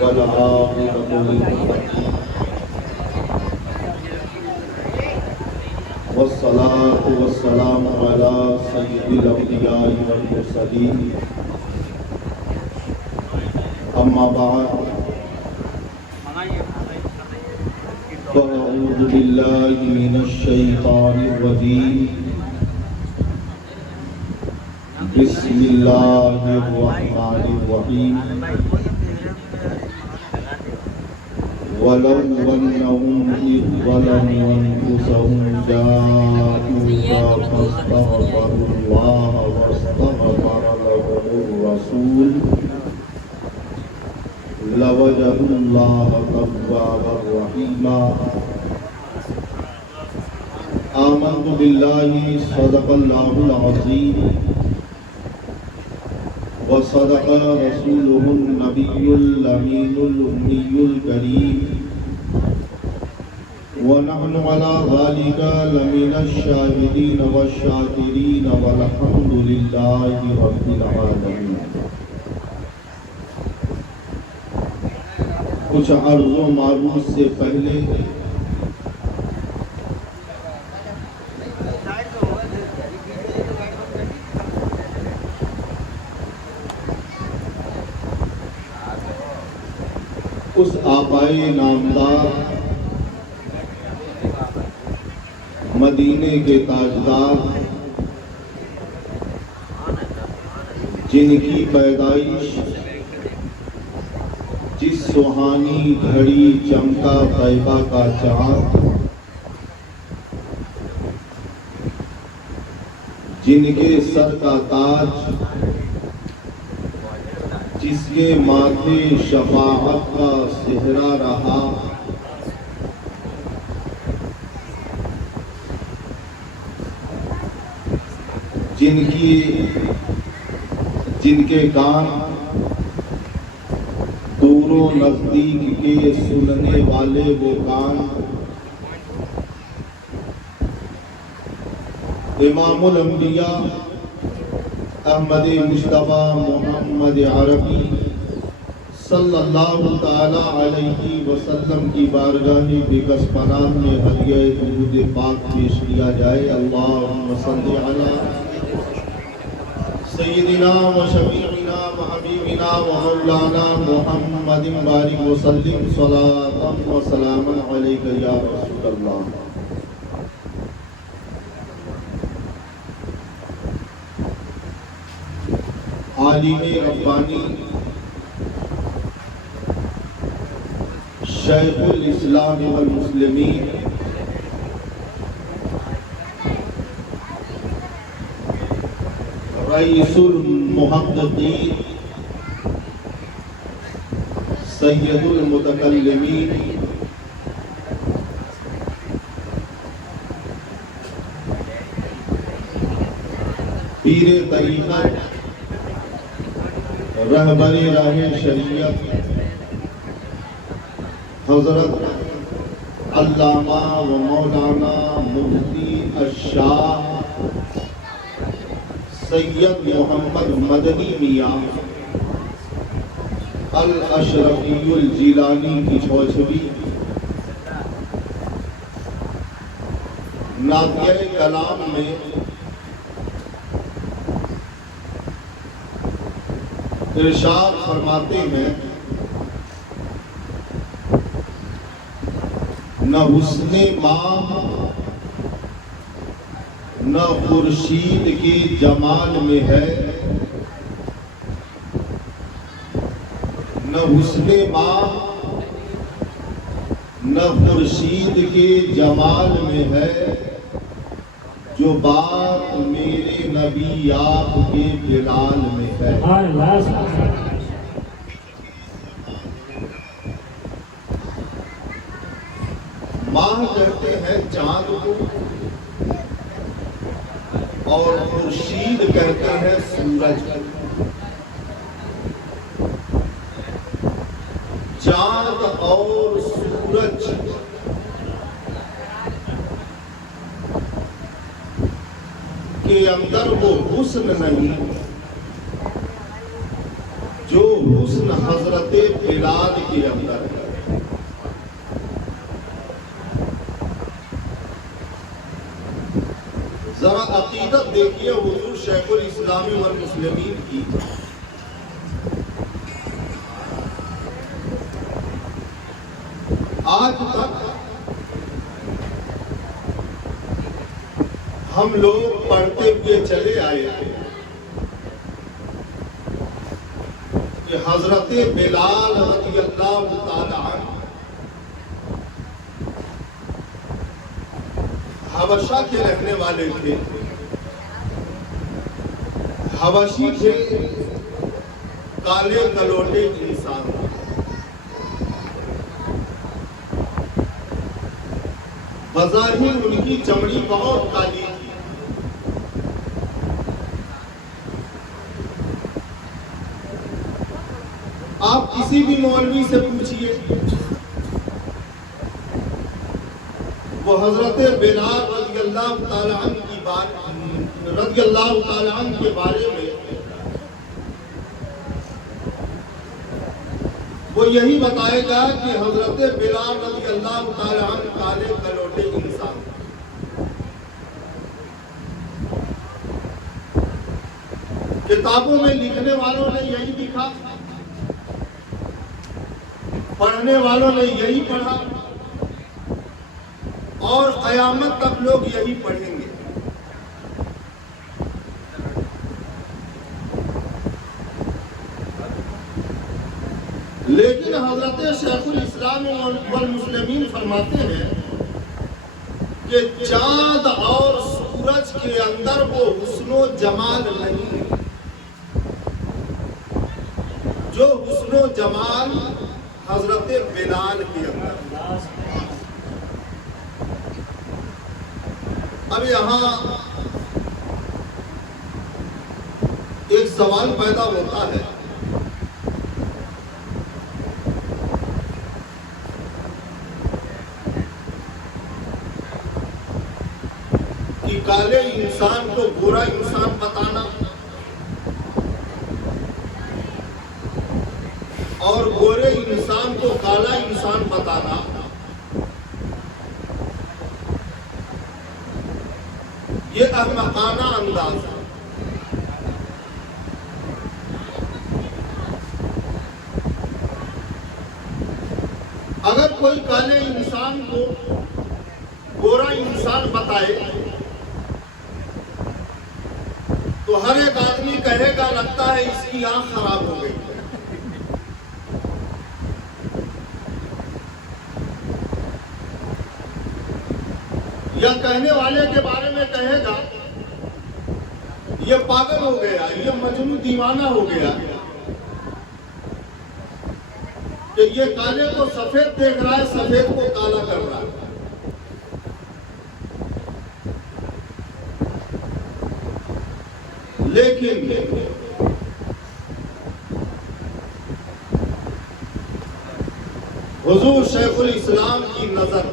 والعاقبة للمتقين والصلاة والسلام على سيد الأنبياء والمرسلين أما بعد فأعوذ بالله من الشيطان الرجيم بسم الله الرحمن الرحيم ولو أنهم إذ ظلموا أنفسهم جاءوك فاستغفروا الله واستغفر لهم الرسول لوجدوا الله توابا رحيما آمنت بالله صدق الله العظيم وصدق رسوله النبي الأمين الأمي الكريم ونحن على ذلك لمن الشاهدين والشاكرين والحمد لله رب العالمين. کچھ عرض و معروض سے پہلے اس آبائے نامدار مدینے کے تاجدار جن کی پیدائش جس سہانی گھڑی چمکا طیبہ کا چاند جن کے سر کا تاج جس کے ماتھے شفاعت کا صحرا رہا جن کے کان دور و نزدیک کے سننے والے وہ کان امام الانبیاء احمد مصطفیٰ محمد عربی صلی اللہ تعالی علیہ وسلم کی بارگاہ بکس پناہ میں ہدیہ درود پاک پیش کیا جائے. اللہم صل علی سیدنا و شفیعنا و حبیبنا و مولانا محمد بارک وسلم صلاۃ و سلام علیک یا رسول اللہ. عالم ربانی شیخ الاسلام والمسلمین رئیس المحققین سید المتکلمین پیر طریقت رہبر راہ شریعت حضرت علامہ و مولانا مفتی الشاہ سید محمد مدنی میاں الاشرفی الجیلانی کی چھوچھوی نعتیہ کلام میں ارشاد فرماتے ہیں نہ حسن ماہ نہ خورشید کے جمال میں ہے نہ حسن ماہ نہ خورشید کے جمال میں ہے جو بات میرے نبی آپ کے بلال میں ہے. ماہ کہتے ہیں چاند کو اور خورشید کہتے ہیں سورج کو. چاند اور سورج کے اندر وہ حسن نہیں جو حسن حضرت بلال کے اندر ہے. ذرا عقیدت دیکھیے حضور شیخ الاسلام والمسلمین کی. آج تک ہم لوگ پڑھتے ہوئے چلے آئے ہیں کہ حضرت بلال رضی اللہ تعالی عنہ حبشہ کے رہنے والے تھے. حبشی تھے، کالے کلوٹے انسان. بظاہر ان کی چمڑی بہت کالی تھی. آپ کسی بھی مولوی سے پوچھئے وہ حضرت بلال رضی اللہ تعالی عنہ کے بارے میں وہ یہی بتائے گا کہ حضرت بلال رضی اللہ تعالی عنہ کالے کلوٹے انسان. کتابوں میں لکھنے والوں نے یہی لکھا، پڑھنے والوں نے یہی پڑھا، اور قیامت تک لوگ یہی پڑھیں گے. لیکن حضرت شیخ الاسلام والمسلمین فرماتے ہیں کہ چاند اور سورج کے اندر وہ حسن و جمال نہیں جو حسن و جمال حضرت بلال کے اندر. اب یہاں ایک سوال پیدا ہوتا ہے کہ کالے انسان کو گورا انسان بتانا اور گورے انسان کو کالا انسان بتانا یہ احمقانہ انداز ہے. اگر کوئی کالے انسان کو گورا انسان بتائے تو ہر ایک آدمی کہے گا لگتا ہے اس کی آنکھ خراب ہو گئی. یا کہنے والے کے بارے میں کہے گا یہ پاگل ہو گیا، یہ مجنون دیوانہ ہو گیا کہ یہ کالے کو سفید دیکھ رہا ہے، سفید کو کالا کر رہا ہے. لیکن حضور شیخ الاسلام کی نظر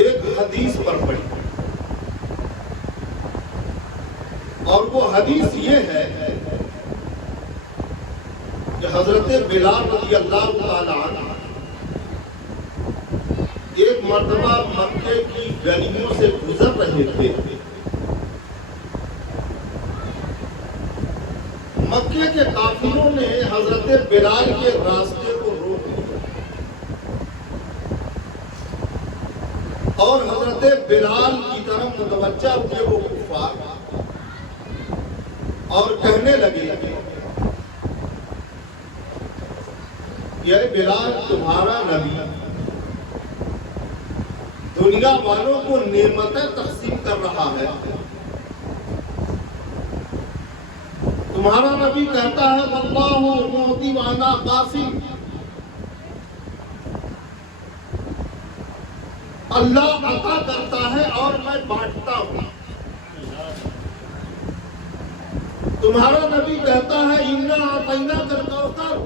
ایک حدیث پر پڑی، اور وہ حدیث یہ ہے کہ حضرت بلال رضی اللہ تعالی عنہ ایک مرتبہ مکے کی گلیوں سے گزر رہے تھے. مکے کے کافروں نے حضرت بلال کے راستے کو روک لیا اور حضرت بلال کی طرف متوجہ ہوئے وہ کفار اور کہنے لگے کہ اے بلال، تمہارا نبی دنیا والوں کو نعمتیں تقسیم کر رہا ہے. تمہارا نبی کہتا ہے واللہ معطی وانا قاسم، اللہ عطا کرتا ہے اور میں بانٹتا ہوں. تمہارا نبی کہتا ہے انا اعطیناک الکوثر،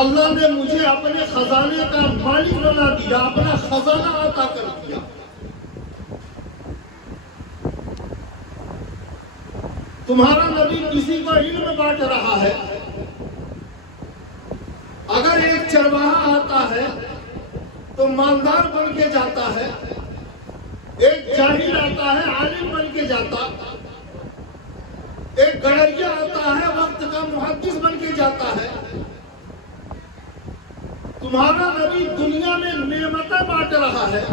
اللہ نے مجھے اپنے خزانے کا مالک بنا دیا، اپنا خزانہ عطا کر دیا. تمہارا نبی کسی کو علم بانٹ رہا ہے، اگر ایک چرواہا آتا ہے تو مالدار بن کے جاتا ہے، ایک جاہل آتا ہے عالم بن کے جاتا، ایک گڑھیا آتا ہے وقت کا محدث بن کے جاتا ہے۔ تمہارا نبی دنیا میں نعمتیں بانٹ رہا ہے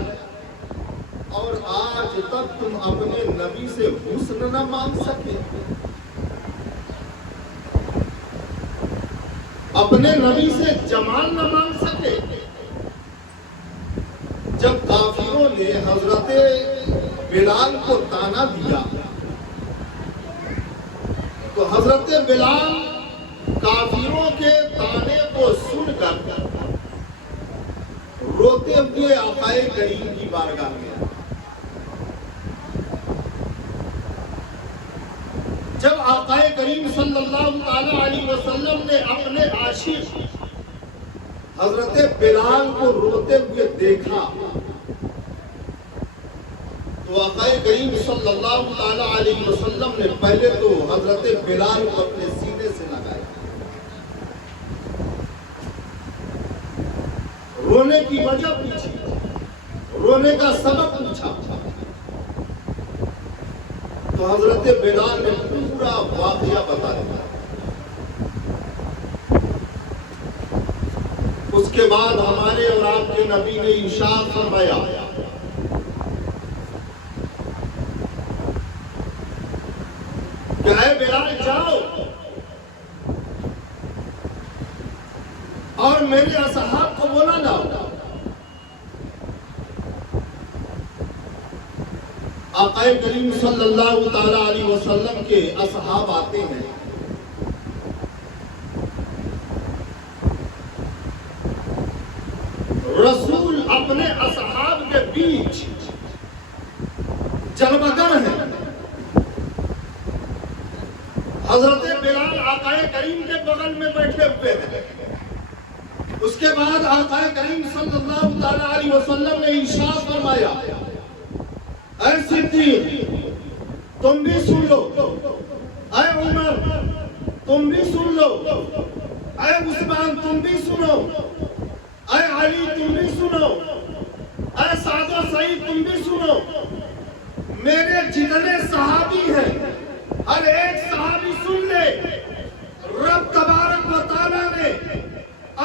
اور آج تک تم اپنے نبی سے حسن نہ مانگ سکے، اپنے نبی سے جمال نہ مانگ سکے۔ جب کافروں نے حضرت بلال کو تانا دیا تو حضرت بلال کافروں کے تانے کو سن کر روتے ہوئے آقا کریم کی بارگاہ میں آئے۔ جب آقا کریم صلی اللہ علیہ وسلم نے اپنے عاشق حضرت بلال کو روتے ہوئے دیکھا تو آقا کریم صلی اللہ علیہ وسلم نے پہلے تو حضرت بلال کو اپنے سینے سے لگایا، رونے کی وجہ پوچھی، رونے کا سبب پوچھا تو حضرت بلال نے پورا واقعہ بتا دیا۔ اس کے بعد ہمارے اور آپ کے نبی نے ارشاد فرمایا کہ اے بلال جاؤ اور میرے اصحاب کو بولا لاؤ۔ آقا کریم صلی اللہ تعالی علیہ وسلم کے اصحاب آتے ہیں، رسول اپنے اصحاب کے بیچ جلوگر ہیں۔ حضرت بلال آقا کریم کے بغل میں بیٹھے ہوئے ہیں۔ اس کے بعد آقا کریم صلی اللہ تعالی علیہ وسلم نے ارشاد فرمایا اے صدیق تم بھی سن لو، اے عمر تم بھی سن لو، اے عثمان تم بھی سنو، اے علی تم بھی سنو، اے سعد و سعید تم بھی سنو۔ میرے جتنے صحابی ہیں ہر ایک صحابی سن لے، رب تبارک و تعالیٰ نے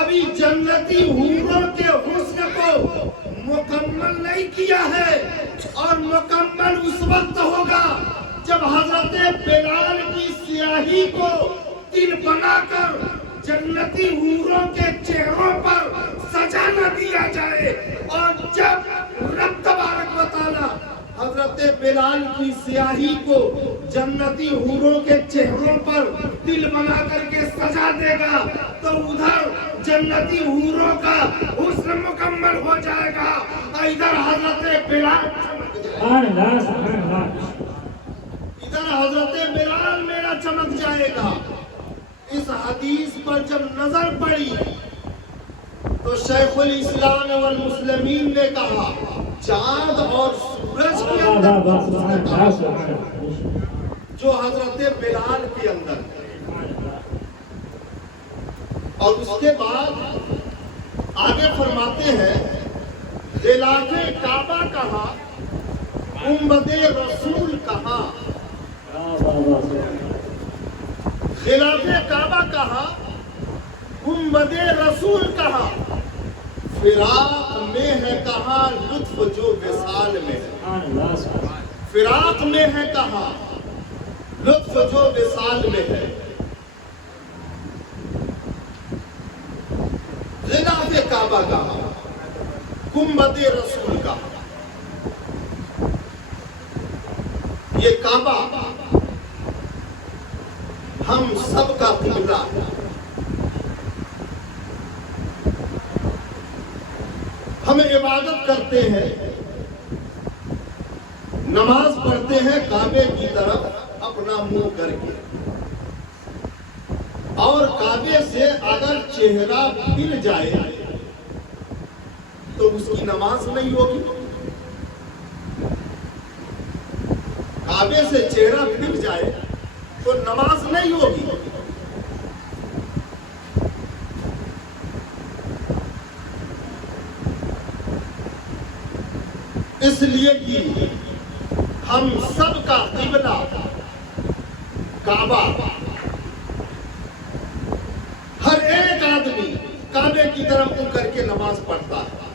ابھی جنتی حوروں کے حسن کو مکمل نہیں کیا ہے، اور مکمل اس وقت ہوگا جب حضرت بلال کی سیاہی کو تل بنا کر جنتی حوروں کے چہروں پر سجا نہ دیا جائے، اور جب رب تبارک و تعالیٰ حضرت بلال کی سیاہی کو جنتی حوروں کے چہروں پر دل بنا کر کے سجا دے گا تو ادھر جنتی حوروں کا حسن مکمل ہو جائے گا، ادھر حضرت بلال میرا چمک جائے گا۔ اس حدیث پر جب نظر پڑی تو شیخ الاسلام والمسلمین نے کہا چاند اور سورج کے اندر جو حضرت بلال کے اندر ہے۔ اور اس کے بعد آگے فرماتے ہیں خلاف کعبہ کہا، گنبد رسول کہا، خلاف کعبہ کہا، گنبد رسول کہا، فراق میں ہے کہا لطف جو وصال میں ہے، فراق میں ہے کہا لطف جو وصال میں ہے۔ خلاف کعبہ کہا، گنبد رسول کہا۔ یہ کعبہ ہم سب کا قبلہ ہے۔ ہم عبادت کرتے ہیں، نماز پڑھتے ہیں کعبے کی طرف اپنا منہ کر کے، اور کعبے سے اگر چہرہ پھر جائے تو اس کی نماز نہیں ہوگی۔ کعبے سے چہرہ پھر جائے تو نماز نہیں ہوگی. اس لیے کہ ہم سب کا قبلہ کعبہ، ہر ایک آدمی کعبے کی طرف منہ کر کے نماز پڑھتا ہے.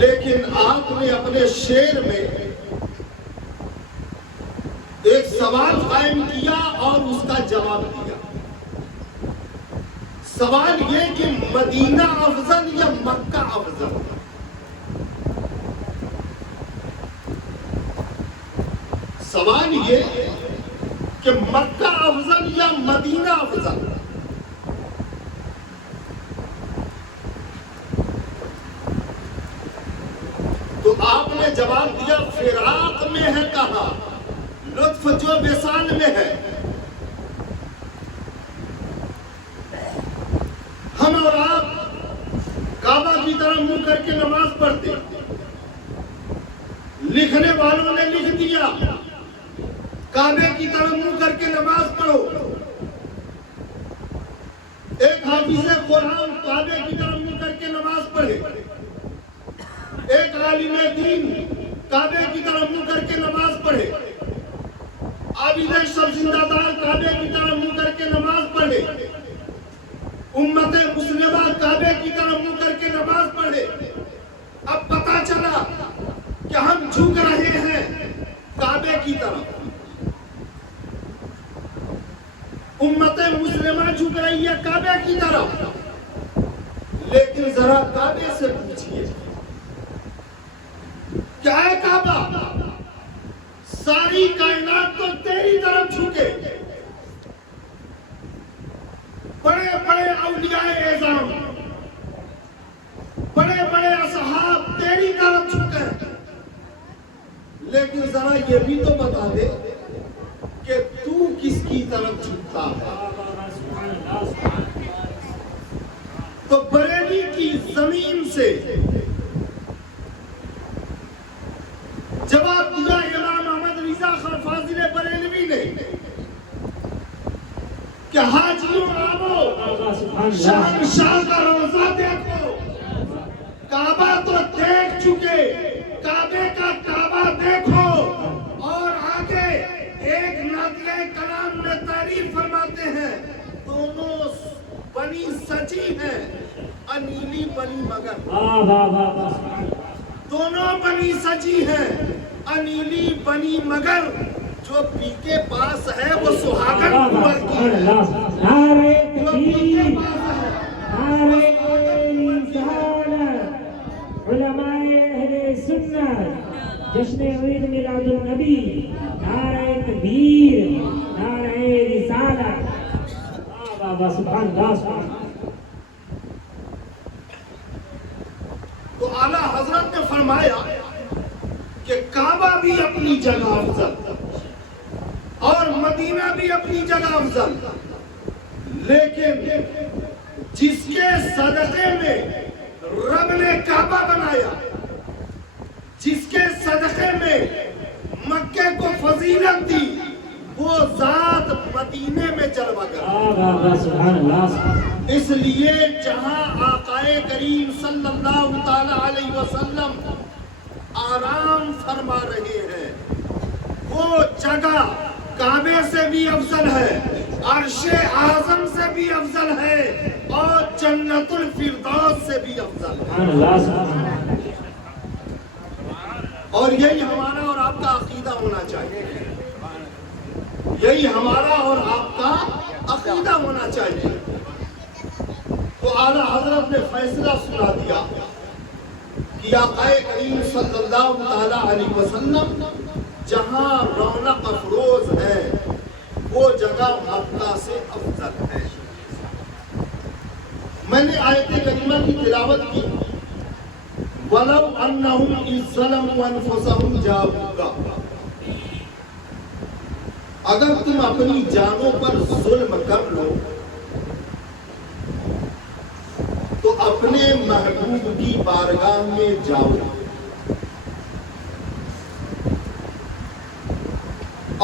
لیکن آپ نے اپنے شعر میں ایک سوال قائم کیا اور اس کا جواب دیا. سوال یہ کہ مدینہ افضل یا مکہ افضل؟ سوال یہ کہ مکہ افضل یا مدینہ افضل؟ تو آپ نے جواب دیا فراق میں ہے کہاں، لطف جو وصال میں ہے. ہم اور آپ کعبہ کی طرح منہ کر کے نماز پڑھتے، لکھنے والوں نے لکھ دیا کعبے کی طرح منہ کر کے نماز پڑھو. ایک حافظ قرآن کعبے کی طرح منہ کر کے نماز پڑھے، ایک عالم دین کعبے کی طرف منہ کر کے نماز پڑھے، عابد شب زندہ دار کعبے کی طرف منہ کر کے نماز پڑھے، امت مسلمہ کعبے کی طرف منہ کر کے نماز پڑھے. اب پتا چلا کہ ہم جھک رہے ہیں کعبے کی طرف، امت مسلمہ جھک رہی ہے کعبے کی طرف. لیکن ذرا کعبے سے پوچھئے کیا ہے کعبہ، ساری کائنات تو تیری طرف جھکے، بڑے بڑے اولیاء اعظام، بڑے بڑے اصحاب تیری طرف جھکے، لیکن ذرا یہ بھی تو بتا دے کہ تو کس کی طرف جھکتا ہے. تو بریلی کی زمین سے جواب دیا امام احمد رضا خان فاضل بریلوی نے کہ حاجیوں آو شہنشاہ کا روضہ دیکھو، کعبہ تو دیکھ چکے، کعبے کا کعبہ دیکھو. اور آگے ایک نادیہ کلام میں تعریف فرماتے ہیں دونوں بنی سجی ہیں انیلی بنی مگر، دونوں بنی سجی ہیں انیلی بنی مگر، جو پی کے پاس ہے وہ سہاگن کنور کی ہے. نعرہ تکبیر، نعرہ رسالت، علماء اہل سنت، جشن عید میلاد النبی، نعرہ تکبیر، نعرہ رسالت. بابا سبحان اللہ سبحان اللہ. تو اعلیٰ حضرت نے فرمایا کہ کعبہ بھی اپنی جگہ افضل اور مدینہ بھی اپنی جگہ افضل، لیکن جس کے صدقے میں رب نے کعبہ بنایا، جس کے صدقے میں مکے کو فضیلت دی، وہ ذات مدینے میں جلوہ گر. اس لیے جہاں آقائے کریم صلی اللہ تعالی علیہ وسلم آرام فرما رہے ہیں، وہ جگہ کعبے سے بھی افضل ہے، عرش اعظم سے بھی افضل ہے، اور جنت الفردوس سے بھی افضل ہے. اور یہی ہمارا اور آپ کا عقیدہ ہونا چاہیے، یہی ہمارا اور آپ کا عقیدہ ہونا چاہیے. تو اعلیٰ حضرت نے فیصلہ سنا دیا کہ آقا کریم صلی اللہ تعالی علیہ وسلم جہاں رونق افروز ہے وہ جگہ مکہ سے افضل ہے. میں نے آیت کریمہ کی تلاوت کی، وَلَوْ أَنَّهُمْ إِذْ ظَلَمُوا أَنفُسَهُمْ جَاءُوكَ، اگر تم اپنی جانوں پر ظلم کر لو تو اپنے محبوب کی بارگاہ میں جاؤ.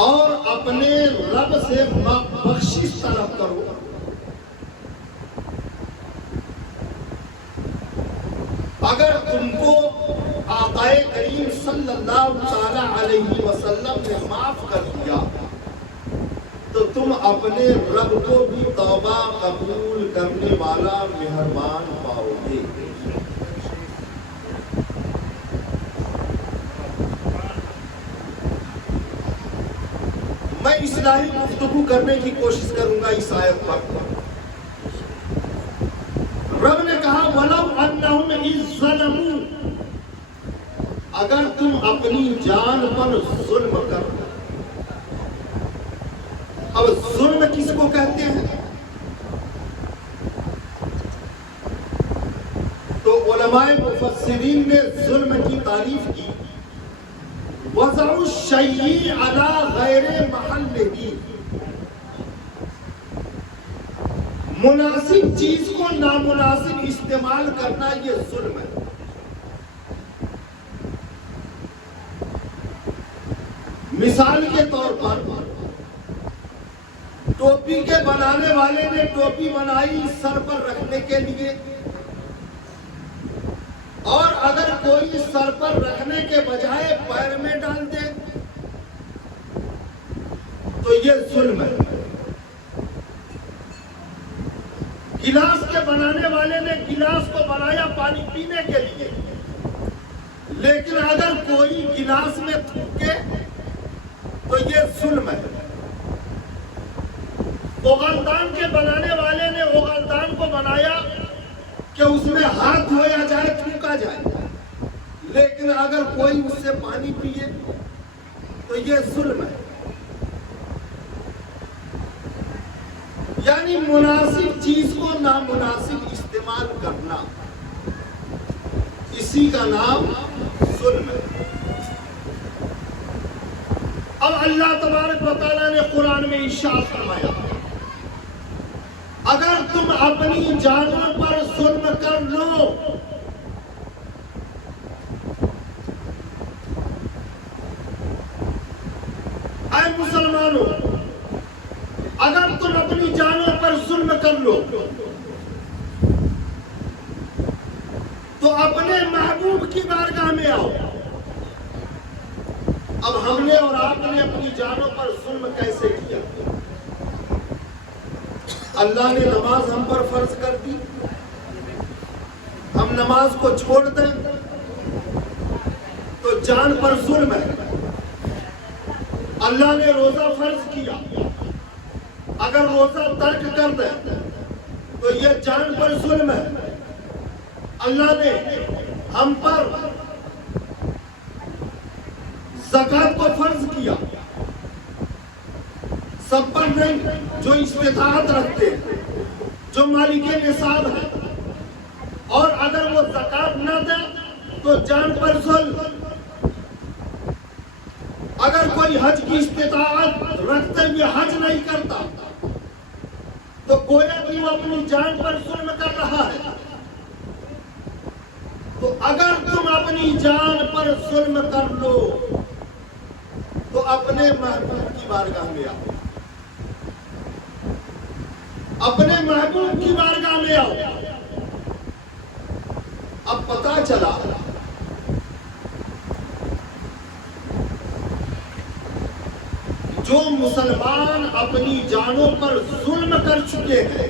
اور اپنے رب سے بخشش طلب کرو۔ اگر تم کو آقا کریم صلی اللہ تعالی علیہ وسلم نے معاف کر دیا تو تم اپنے رب کو بھی توبہ قبول کرنے والا مہربان پاؤ گے۔ میں اصلاحی گفتگو کرنے کی کوشش کروں گا اس آیت پر۔ رب نے کہا وَلَوْ أَنَّهُمْ إِذْ ظَلَمُوا، اگر تم اپنی جان پر ظلم کر۔ اب ظلم کس کو کہتے ہیں؟ تو علماء مفسرین نے ظلم کی تعریف کی وَضَعُ الشَّيِّ عَلَى غَيْرِ مَحَلِّهِ، مناسب چیز کو نامناسب استعمال کرنا یہ ظلم ہے۔ مثال کے طور پر ٹوپی کے بنانے والے نے ٹوپی بنائی سر پر رکھنے کے لیے، اور اگر کوئی سر پر رکھنے کے بجائے پیر میں ڈال دے تو یہ ظلم ہے۔ گلاس کے بنانے والے نے گلاس کو بنایا پانی پینے کے لیے، لیکن اگر کوئی گلاس میں تھوکے تو یہ ظلم ہے۔ اوغلدان کے بنانے والے نے اوغلدان کو بنایا کہ اس میں ہاتھ دھویا جائے، تھوکا جائے، لیکن اگر کوئی اس سے پانی پیے تو یہ ظلم ہے۔ یعنی مناسب چیز کو نامناسب استعمال کرنا، اسی کا نام ظلم ہے۔ اب اللہ تبارک و تعالیٰ نے قرآن میں ارشاد فرمایا اگر تم اپنی جانوں پر ظلم کر لو اے مسلمانوں، اگر تم اپنی جانوں پر ظلم کر لو تو اپنے محبوب کی بارگاہ میں آؤ۔ اب ہم نے اور آپ نے اپنی جانوں پر ظلم کیسے کیا؟ اللہ نے نماز ہم پر فرض کر دی، ہم نماز کو چھوڑ دیں تو جان پر ظلم ہے۔ اللہ نے روزہ فرض کیا، اگر روزہ ترک کر دیں تو یہ جان پر ظلم ہے۔ اللہ نے ہم پر زکوٰۃ کو فرض کیا، سب پر نہیں، جو استطاعت رکھتے جو مالک نصاب ہے، اور اگر وہ زکوٰۃ نہ دے تو جان پر ظلم۔ اگر کوئی حج کی استطاعت رکھتے ہوئے حج نہیں کرتا تو گویا کہ وہ اپنی جان پر ظلم کر رہا ہے۔ تو اگر تم اپنی جان پر ظلم کر لو تو اپنے محبوب کی بارگاہ میں آؤ، اپنے محبوب کی بارگاہ میں آؤ۔ اب پتا چلا جو مسلمان اپنی جانوں پر ظلم کر چکے ہیں،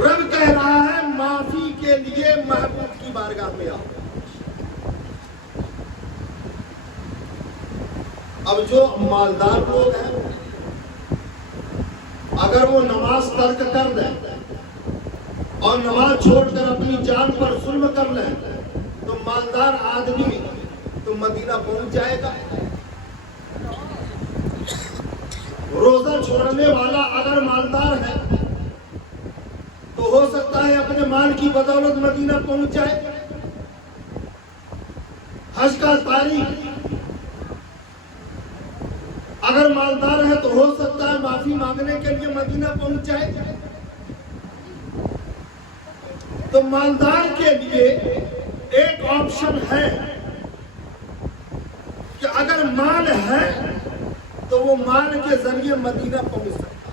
رب کہہ رہا ہے معافی کے لیے محبوب کی بارگاہ میں آؤ۔ اب جو مالدار لوگ ہیں اگر وہ نماز ترک کر دیں اور نماز چھوڑ کر اپنی جان پر ظلم کر لیں تو مالدار آدمی تو مدینہ پہنچ جائے گا۔ روزہ چھوڑنے والا اگر مالدار ہے تو ہو سکتا ہے اپنے مال کی بدولت مدینہ پہنچ جائے۔ حج کا تاریخ اگر مالدار ہے تو ہو سکتا ہے معافی مانگنے کے لیے مدینہ پہنچ جائے۔ تو مالدار کے لیے ایک آپشن ہے کہ اگر مال ہے تو وہ مال کے ذریعے مدینہ پہنچ سکتا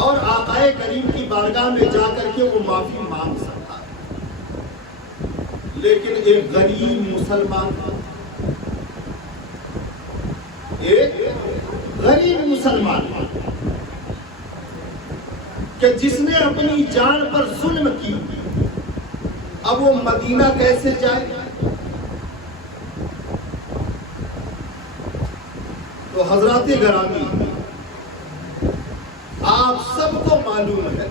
اور آقائے کریم کی بارگاہ میں جا کر کے وہ معافی مانگ سکتا ہے. لیکن ایک غریب مسلمان کہ جس نے اپنی جان پر ظلم کی، اب وہ مدینہ کیسے جائے؟ تو حضرات گرامی، آپ سب کو معلوم ہے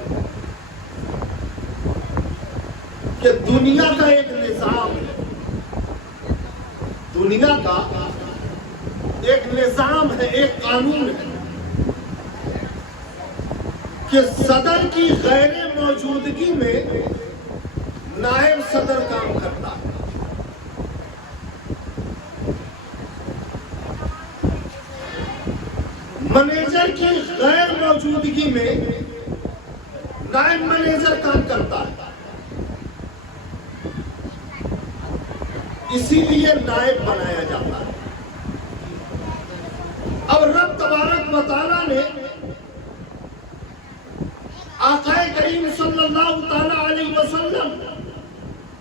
کہ دنیا کا ایک نظام ہے، دنیا کا ایک نظام ہے، ایک قانون ہے کہ صدر کی غیر موجودگی میں نائب صدر کام کرتا ہے. منیجر کی غیر موجودگی میں نائب منیجر کام کرتا ہے. اسی لیے نائب بنایا جاتا ہے. اب رب تبارک و تعالیٰ نے آقا کریم صلی اللہ تعالی علیہ وسلم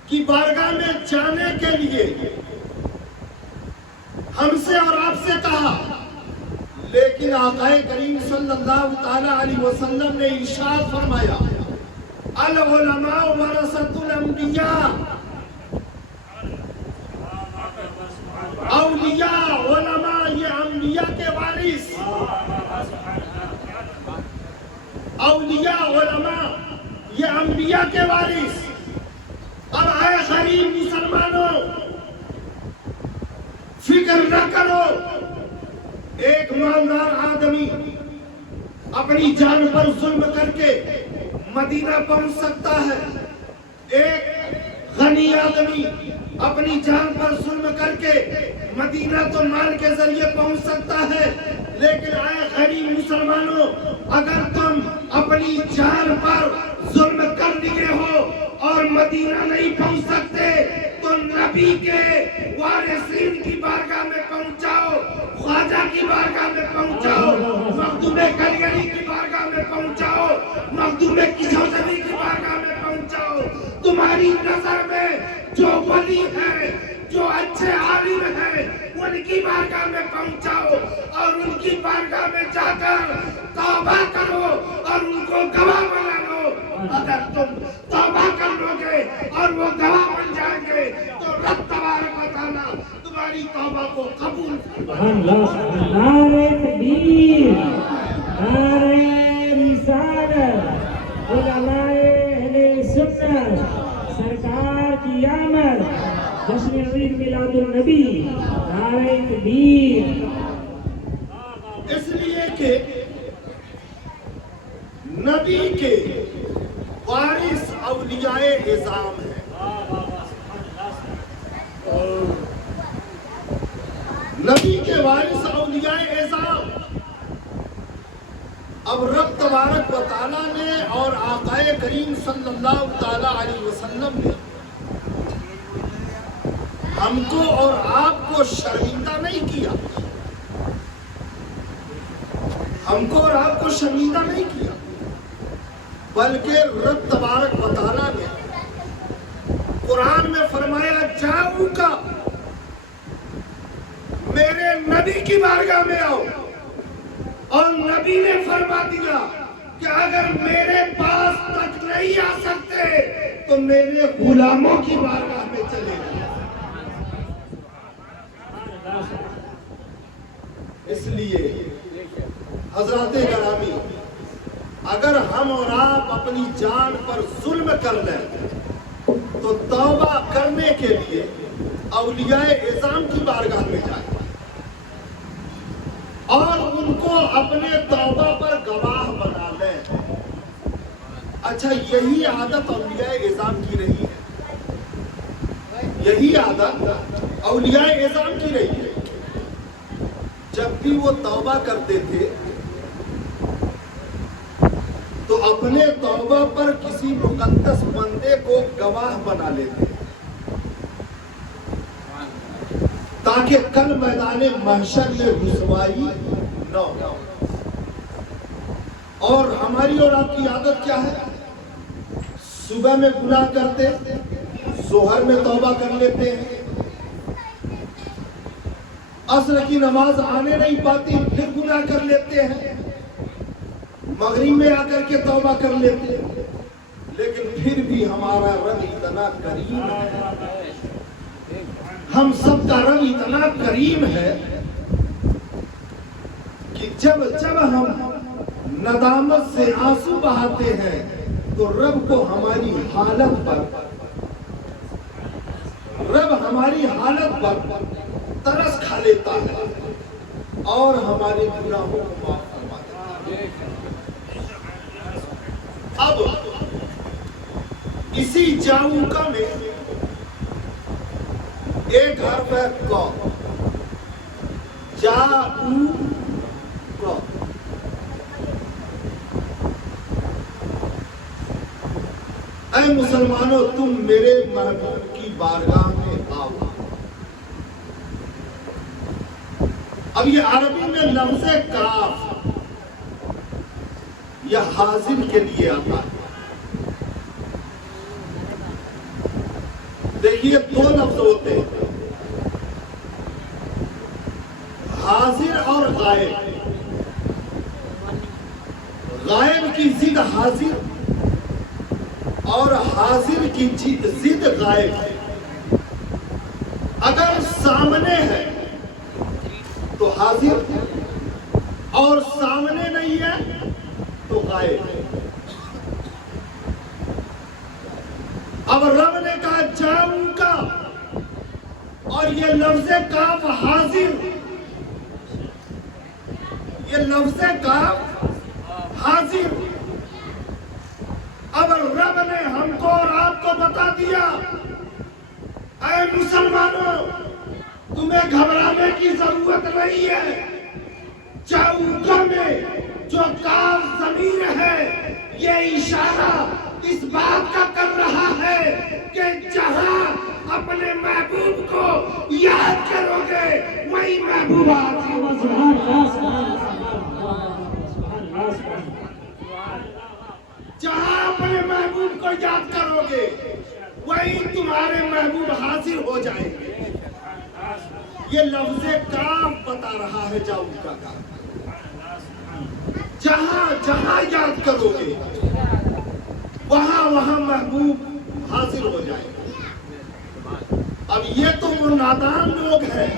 کی بارگاہ میں جانے کے لیے ہم سے اور آپ سے کہا، لیکن آقا کریم صلی اللہ تعالی علیہ وسلم نے ارشاد فرمایا، العلماء ورثۃ الانبیاء، اولیاء علماء یہ انبیاء کے وارث، اولیاء علماء یہ انبیاء کے وارث. اب اے غریب مسلمانوں، فکر نہ کرو، ایک مالدار آدمی اپنی جان پر ظلم کر کے مدینہ پہنچ سکتا ہے، ایک غنی آدمی اپنی جان پر ظلم کر کے مدینہ تو مال کے ذریعے پہنچ سکتا ہے. لیکن اے غریب مسلمانوں، اگر تم اپنی جان پر ظلم کر لیے ہو اور مدینہ نہیں پہنچ سکتے تو نبی کے وارثین کی بارگاہ میں پہنچ جاؤ، خواجہ کی بارگاہ میں پہنچ جاؤ، مخدوم کلیری کی بارگاہ میں پہنچ جاؤ، مخدوم کشوری کی بارگاہ میں پہنچ جاؤ. تمہاری نظر میں جو ولی ہے، جو اچھے عالم ہیں، ان کی بارگاہ میں پہنچ جاؤ اور ان کی بارگاہ میں جا کر توبہ کرو اور ان کو گواہ بنا لو. اگر تم توبہ کر لو گے اور وہ گواہ بن جائیں گے تو رب تبارک و تعالیٰ تمہاری توبہ کو قبول نعرہ تکبیر، نعرہ رسالت، علماء اہل سنت، سرکار کی آمد، جشن عید میلاد النبی، نعرہ تکبیر. اس لیے کہ نبی کے وارث اولیاء اعظام ہیں. نبی کے وارث اولیاء اعظام. اب رب تبارک و تعالیٰ نے اور آقا کریم صلی اللہ تعالی علیہ وسلم نے ہم کو اور آپ کو شرمندہ نہیں کیا، ہم کو اور آپ کو شرمندہ نہیں کیا، بلکہ رب تبارک و تعالیٰ نے قرآن میں فرمایا، جاؤ کا میرے نبی کی بارگاہ میں آؤ. اور نبی نے فرما دیا کہ اگر میرے پاس تک نہیں آ سکتے تو میرے غلاموں کی بارگاہ میں چلے جائیں. اس لیے حضرات گرامی، اگر ہم اور آپ اپنی جان پر ظلم کر لیں تو توبہ کرنے کے لیے اولیاء اعظام کی بارگاہ میں جائیں اور ان کو اپنے توبہ پر گواہ بنا لیں. اچھا، یہی عادت اولیاء اعظام کی رہی ہے، یہی عادت اولیاء اعظام کی رہی ہے. جب بھی وہ توبہ کرتے تھے تو اپنے توبہ پر کسی مقدس بندے کو گواہ بنا لیتے. تاکہ کل میدان محشر میں رسوائی نہ ہو۔ اور ہماری اور آپ کی عادت کیا ہے؟ صبح میں گناہ کرتے، ظہر میں توبہ کر لیتے ہیں، عصر کی نماز آنے نہیں پاتی پھر گناہ کر لیتے ہیں، مغرب میں آ کر کے توبہ کر لیتے ہیں، لیکن پھر بھی ہمارا رب اتنا کریم ہے، ہم سب کا رب اتنا کریم ہے کہ جب ہم ندامت سے آنسو بہاتے ہیں تو رب کو ہماری حالت پر ترس کھا لیتا ہے اور ہمارے گناہوں کو معاف فرما دیتا ہے۔ اب اسی جاؤکا میں ایک حرف ہے ق، جاؤکا۔ اے مسلمانوں، تم میرے محبوب کی بارگاہ میں آؤ۔ اب یہ عربی میں لفظ کاف یا حاضر کے لیے آتا ہے۔ دیکھیے دو لفظ ہوتے ہیں، حاضر اور غائب۔ غائب کی ضد حاضر اور حاضر کی ضد غائب۔ اگر سامنے ہے تو حاضر اور سامنے نہیں ہے تو غائب۔ اب رب نے کہا جاؤکا، اور یہ لفظ کاف حاضر، یہ لفظ کاف حاضر۔ اب رب نے ہم کو اور آپ کو بتا دیا، اے مسلمانوں، تمہیں گھبرانے کی ضرورت نہیں ہے۔ جاؤکا میں جو کاف ضمیر ہے یہ اشارہ اس بات کا کر رہا ہے کہ جہاں اپنے محبوب کو یاد کرو گے وہی محبوب جہاں اپنے محبوب کو یاد کرو گے وہی تمہارے محبوب حاضر ہو جائیں گے۔ یہ لفظ کاف بتا رہا ہے جاؤکا کا، جہاں یاد کرو گے وہاں محبوب حاضر ہو جائے گا۔ اب یہ تو وہ نادان لوگ ہیں،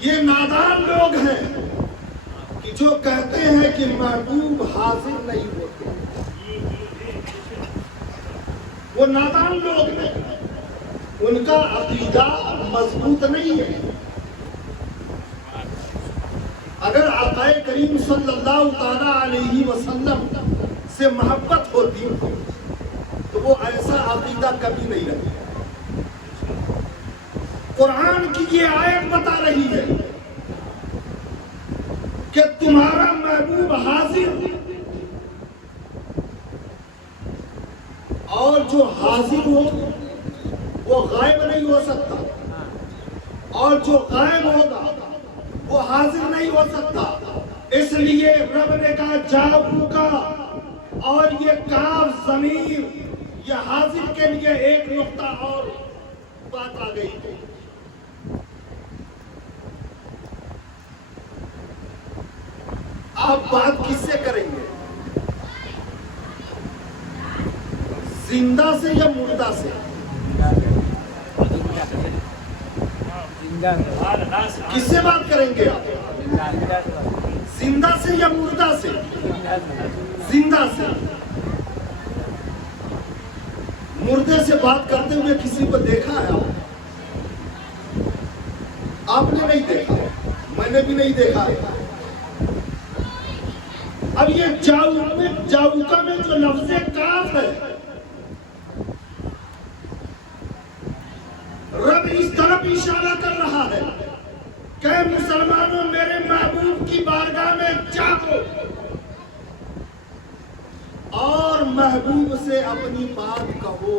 یہ نادان لوگ ہیں کہ جو کہتے ہیں کہ محبوب حاضر نہیں ہوتے، وہ نادان لوگ ہیں، ان کا عقیدہ مضبوط نہیں ہے۔ اگر آقا کریم صلی اللہ تعالی علیہ وسلم سے محبت ہوتی تو وہ ایسا عقیدہ کبھی نہیں رہتی۔ قرآن کی یہ آیت بتا رہی ہے کہ تمہارا محبوب حاضر، اور جو حاضر ہو وہ غائب نہیں ہو سکتا، اور جو غائب ہوگا وہ حاضر نہیں ہو سکتا۔ اس لیے رب نے کہا جاؤکا، اور یہ کاف ضمیر یہ حاضر کے لیے ایک نقطہ اور بات آ گئی۔ آپ بات کس سے کریں گے؟ زندہ سے یا مردہ سے؟ کس سے بات کریں گے آپ؟ زندہ سے یا مردہ سے؟ زندہ سے۔ مردے سے بات کرتے ہوئے کسی کو دیکھا ہے آپ نے نہیں دیکھا، میں نے بھی نہیں دیکھا ہے۔ اب یہ جاؤکا میں جو لفظ کاف ہے، رب اس طرف اشارہ کر رہا ہے کہ مسلمانوں میرے محبوب کی بارگاہ میں جاؤ اور محبوب سے اپنی بات کہو۔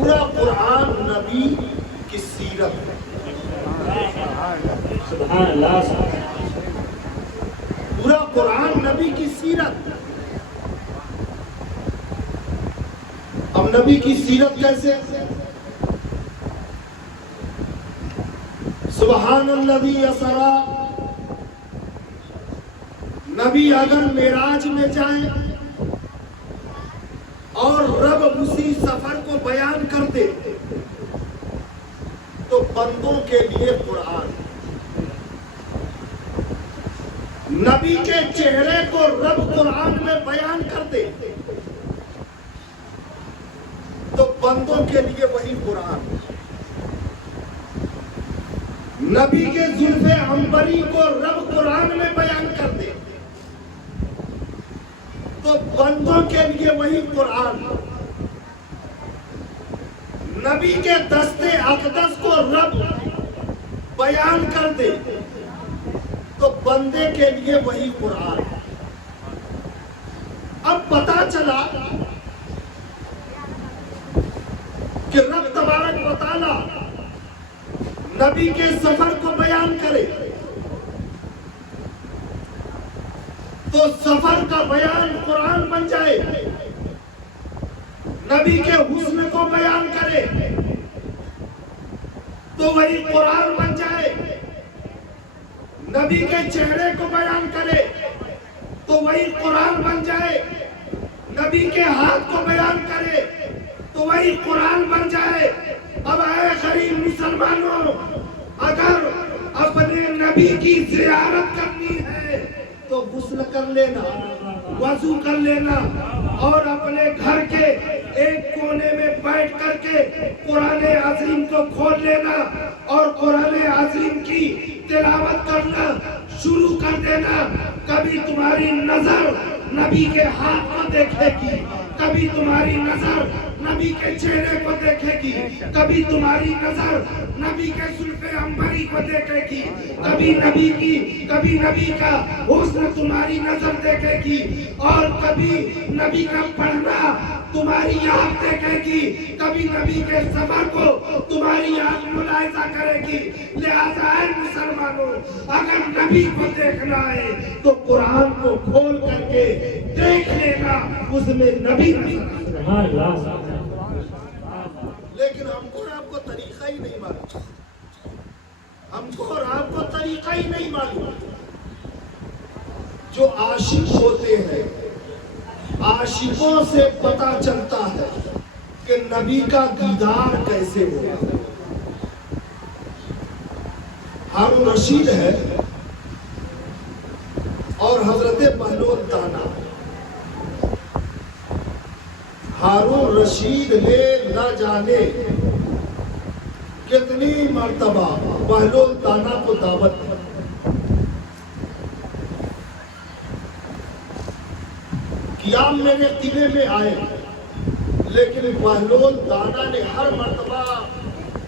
پورا قرآن نبی کی سیرت ہے. سبحان اللہ. پورا قرآن نبی کی سیرت. اب نبی کی سیرت کیسے؟ سبحان الذی اسرا. نبی اگر معراج میں جائیں اور رب اسی سفر کو بیان کر دے تو بندوں کے لیے قرآن. نبی کے چہرے کو رب قرآن میں بیان کر دے تو بندوں کے لیے وہی قرآن. نبی کے زلف عنبری کو رب قرآن میں بیان کر دے تو بندوں کے لیے وہی قرآن. نبی کے دست اقدس کو رب بیان کر دے تو بندے کے لیے وہی قرآن. اب پتا چلا کہ رب تبارک و تعالی نبی کے سفر کو بیان کرے تو سفر کا بیان قرآن بن جائے. نبی کے حسن کو بیان کرے تو وہی قرآن بن جائے. نبی کے چہرے کو بیان کرے تو وہی قرآن بن جائے. نبی کے ہاتھ کو بیان کرے تو وہی قرآن بن جائے. اب اے غریب مسلمانوں، اگر اپنے نبی کی زیارت کرنی ہے تو غسل کر لینا، وضو کر لینا اور اپنے گھر کے ایک کونے میں بیٹھ کر کے قرآن عظیم کو کھول لینا اور قرآن عظیم کی تلاوت کرنا شروع کر دینا. کبھی تمہاری نظر نبی کے ہاتھ کو دیکھے گی، کبھی تمہاری نظر نبی کے چہرے کو دیکھے گی، کبھی تمہاری نظر نبی کے زلف عنبری کو دیکھے گی، کبھی نبی کا حسن تمہاری نظر دیکھے گی اور کبھی نبی کا پڑھنا تمہاری آنکھ دیکھے گی، کبھی نبی کے سفر کو تمہاری آنکھ ملاحظہ کرے گی. لہذا اے مسلمانوں، اگر نبی کو دیکھنا ہے تو قرآن کو کھول کر کے دیکھ لینا، اس میں نبی سبحان اللہ. لیکن ہم کو اور آپ کو طریقہ ہی نہیں معلوم. ہم کو اور آپ کو طریقہ ہی نہیں معلوم. جو عاشق ہوتے ہیں، عاشقوں سے پتا چلتا ہے کہ نبی کا دیدار کیسے ہوا. ہارون رشید ہے اور حضرت بہلول دانا. ہارون رشید نے نہ جانے کتنی مرتبہ بہلول دانا کو دعوت دی. قیام میرے قلعے میں آئے، لیکن بہلول دانا نے ہر مرتبہ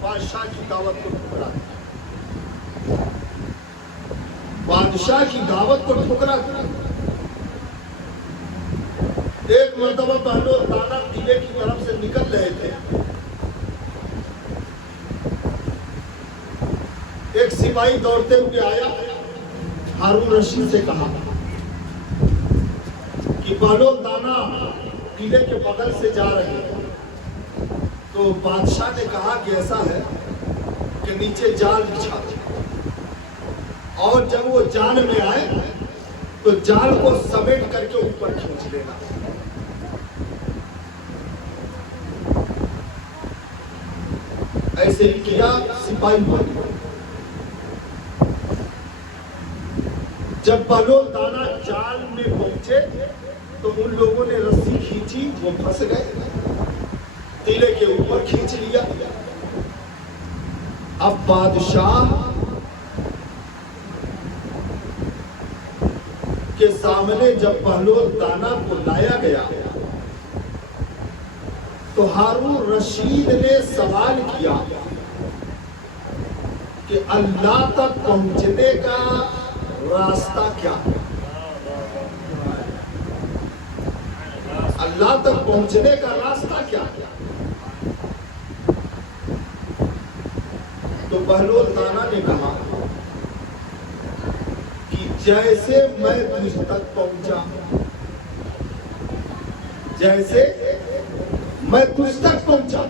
بادشاہ کی دعوت کو ٹھکرا دیا. بادشاہ کی دعوت کو ٹھکرا دیا. ایک مرتبہ بہلول دانا قلعے کی طرف سے نکل رہے تھے. ایک سپاہی دوڑتے ہوئے آیا، ہارون رشید سے کہا کہ بہلول دانا قلعے کے بغل سے جا رہے ہیں. تو بادشاہ نے کہا کہ ایسا ہے کہ نیچے جال بچھا دے، اور جب وہ جال میں آئے تو جال کو سمیٹ کر کے اوپر کھینچ لینا. ایسے ہی کیا سپاہی بن. جب بہلول دانا جال میں پہنچے تو ان لوگوں نے رسی کھینچی، وہ پھنس گئے، قلعے کے اوپر کھینچ لیا. اب بادشاہ کے سامنے جب بہلول دانا کو لایا گیا تو ہارون رشید نے سوال کیا کہ اللہ تک پہنچنے کا راستہ کیا ہے؟ اللہ تک پہنچنے کا راستہ کیا ہے؟ تو بہلول دانا نے کہا کہ جیسے میں تجھ تک پہنچا، جیسے میں تجھ تک پہنچا۔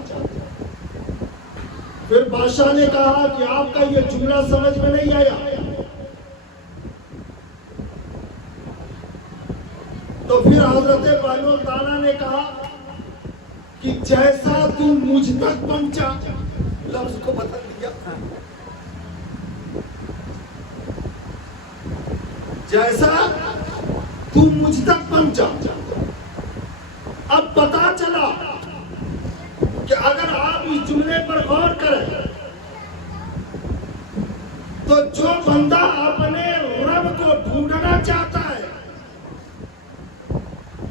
پھر بادشاہ نے کہا کہ آپ کا یہ جملہ سمجھ میں نہیں آیا، تو پھر حضرت بہلول دانا نے کہا کہ جیسا تو مجھ تک پہنچا، لفظ کو بدل دیا، جیسا تو مجھ تک پہنچا۔ اب پتا چلا کہ اگر آپ اس جملے پر غور کریں تو جو بندہ اپنے رب کو ڈھونڈنا چاہتا ہے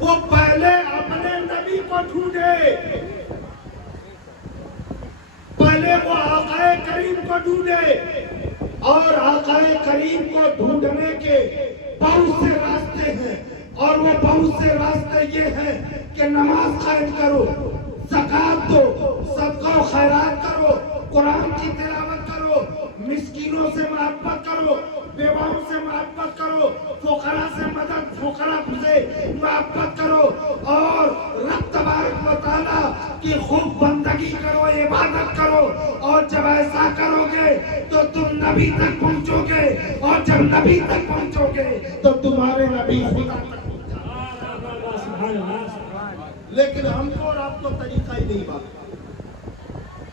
وہ پہلے اپنے نبی کو ڈھونڈے، پہلے وہ آقا کریم کو ڈھونڈے، اور آقا کریم کو ڈھونڈنے کے بہت سے راستے ہیں، اور وہ بہت سے راستے یہ ہیں کہ نماز قائم کرو، زکات دو، صدقہ و خیرات کرو، قرآن کی تلاوت کرو، مسکینوں سے محبت کرو، بیواؤں سے محبت کرو، فقراء سے مدد، فقراء سے محبت کرو، اور رب تبارک و تعالیٰ کی خوب بندگی کرو، عبادت کرو۔ اور جب ایسا کرو گے تو تم نبی تک پہنچو گے، اور جب نبی تک پہنچو گے تو تمہارے نبی خدا تک پہنچا۔ لیکن ہم کو اور آپ کو طریقہ ہی نہیں معلوم،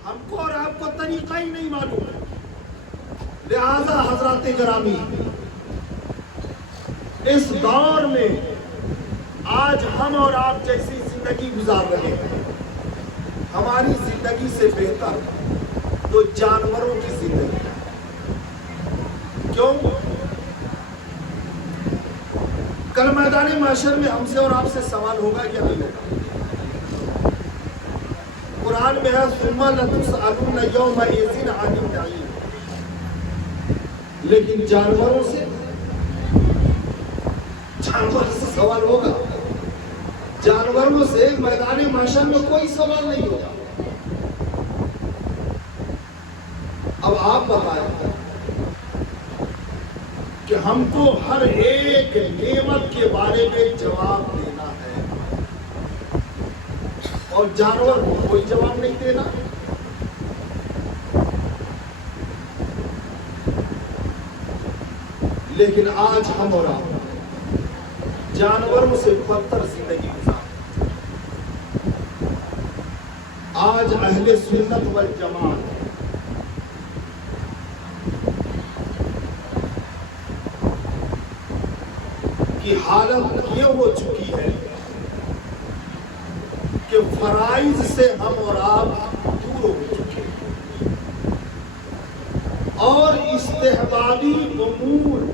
ہم کو اور آپ کو طریقہ ہی نہیں معلوم، لہذا حضرات گرامی اس دور میں آج ہم اور آپ جیسی زندگی گزار رہے ہیں، ہماری زندگی سے بہتر تو جانوروں کی زندگی۔ کیوں؟ کل میدان محشر میں ہم سے اور آپ سے سوال ہوگا یا نہیں ہوگا؟ قرآن میں ہے ثم لتسألن یومئذ عن النعیم، لیکن جانوروں سے سوال ہوگا؟ جانوروں سے میدان محشر میں کوئی سوال نہیں ہوگا۔ اب آپ بتائیں کہ ہم کو ہر ایک نعمت کے بارے میں جواب دینا ہے، اور جانور کو کوئی جواب نہیں دینا۔ لیکن آج ہم اور آپ جانوروں سے بدتر زندگی گزار۔ آج اہل سنت والجماعت کی حالت یہ ہو چکی ہے کہ فرائض سے ہم اور آپ دور ہو چکے ہیں، اور استحبابی امور،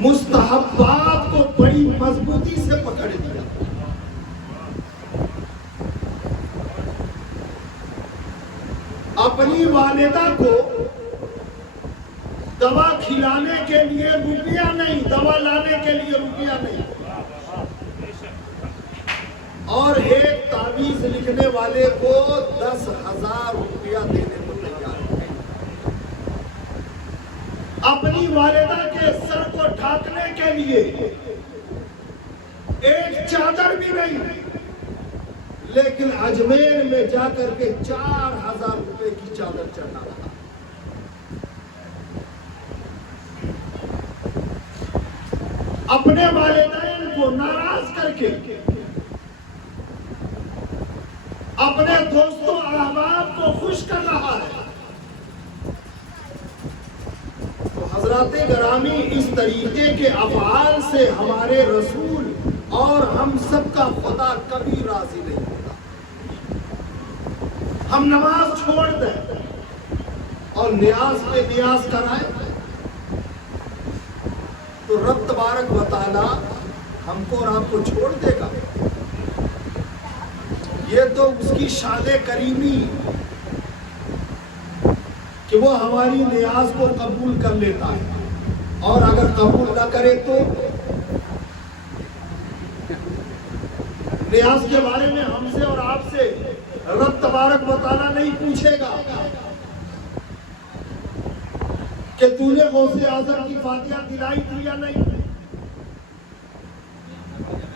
مستحبات کو بڑی مضبوطی سے پکڑ دیا۔ اپنی والدہ کو دوا کھلانے کے لیے روپیہ نہیں، دوا لانے کے لیے روپیہ نہیں، اور ایک تعویذ لکھنے والے کو 10,000 روپیہ دینے کو تیار ہے۔ اپنی والدہ کے سر کو ڈھانکنے کے لیے ایک چادر بھی نہیں، لیکن اجمیر میں جا کر کے 4,000 روپے کی چادر چڑھا رہا۔ اپنے والدین کو ناراض کر کے اپنے دوستوں احباب کو خوش کر رہا ہے۔ تو حضرات گرامی، اس طریقے کے افعال سے ہمارے رسول اور ہم سب کا خدا کبھی راضی نہیں ہوتا۔ ہم نماز چھوڑ دیں اور نیاز پہ نیاز کرائیں تو رب تبارک و تعالی ہم کو اور آپ کو چھوڑ دے گا؟ یہ تو اس کی شان کریمی کہ وہ ہماری نیاز کو قبول کر لیتا ہے، اور اگر قبول نہ کرے تو نیاز کے بارے میں ہم سے اور آپ سے رب تبارک تبارک و تعالیٰ نہیں پوچھے گا کہ تو نے غوث اعظم کی فاتحہ دلائی تھی یا نہیں،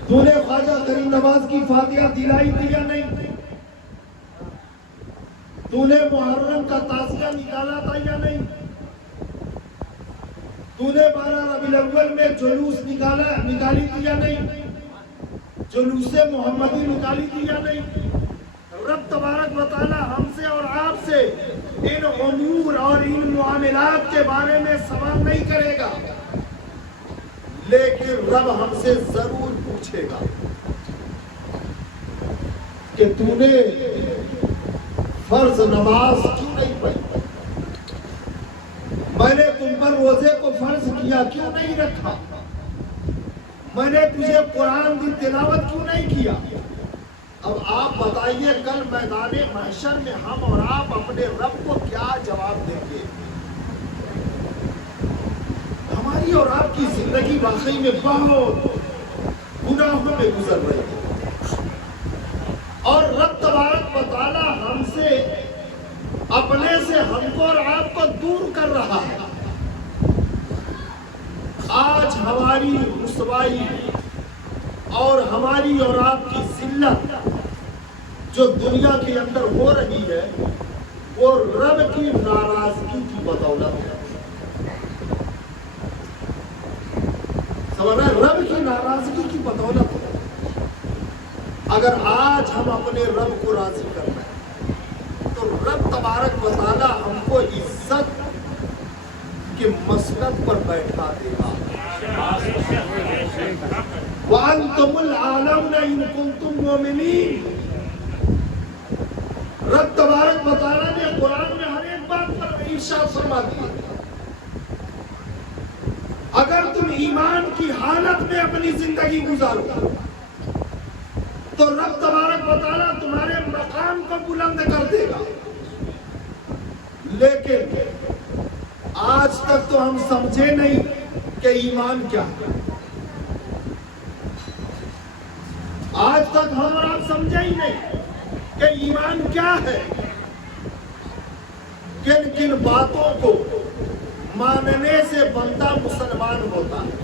تو نے خواجہ کریم نواز کی فاتحہ دلائی تھی یا نہیں، تو نے محرم کا تعزیہ نکالا تھا یا نہیں، تو نے 12 ربیع الاول میں جلوس نکالی تھی یا نہیں، جلوس محمدی نکالی تھی یا نہیں۔ رب تبارک و تعالی ہم سے اور آپ سے ان امور اور ان معاملات کے بارے میں سوال نہیں کرے گا، لیکن رب ہم سے ضرور پوچھے گا کہ تو نے فرض نماز کیوں نہیں پڑھی، میں نے تم پر روزے کو فرض کیا کیوں نہیں رکھا، میں نے تجھے قرآن کی تلاوت کیوں نہیں کیا۔ اب آپ بتائیے کل میدان محشر میں ہم اور آپ اپنے رب کو کیا جواب دیں گے؟ ہماری اور آپ کی زندگی واقعی میں بہت گناہوں میں گزر رہی ہے، اور رب تبارک و تعالی ہم سے اپنے سے ہم کو اور آپ کو دور کر رہا ہے۔ آج ہماری رسوائی اور ہماری اور آپ کی ذلت جو دنیا کے اندر ہو رہی ہے وہ رب کی ناراضگی کی بدولت ہے۔ سمجھ رہے ہیں؟ رب کی ناراضگی کی بدولت ہے۔ اگر آج ہم اپنے رب کو راضی کرنا ہے تو رب تبارک و تعالی ہم کو عزت کے مسند پر بیٹھا دے گا۔ وَأَنْتُمُ الْأَعْلَوْنَ إِن كُنتُم مُؤْمِنِينَ۔ رب تبارک و تعالیٰ نے قرآن میں ہر ایک بات پر ارشاد فرما دیا، اگر تم ایمان کی حالت میں اپنی زندگی گزارو تو رب تبارک و تعالیٰ تمہارے مقام کو بلند کر دے گا۔ لیکن آج تک تو ہم سمجھے نہیں کہ ایمان کیا ہے، آج تک ہم اور آپ سمجھے ہی نہیں کہ ایمان کیا ہے۔ کن کن باتوں کو ماننے سے بندہ مسلمان ہوتا ہے۔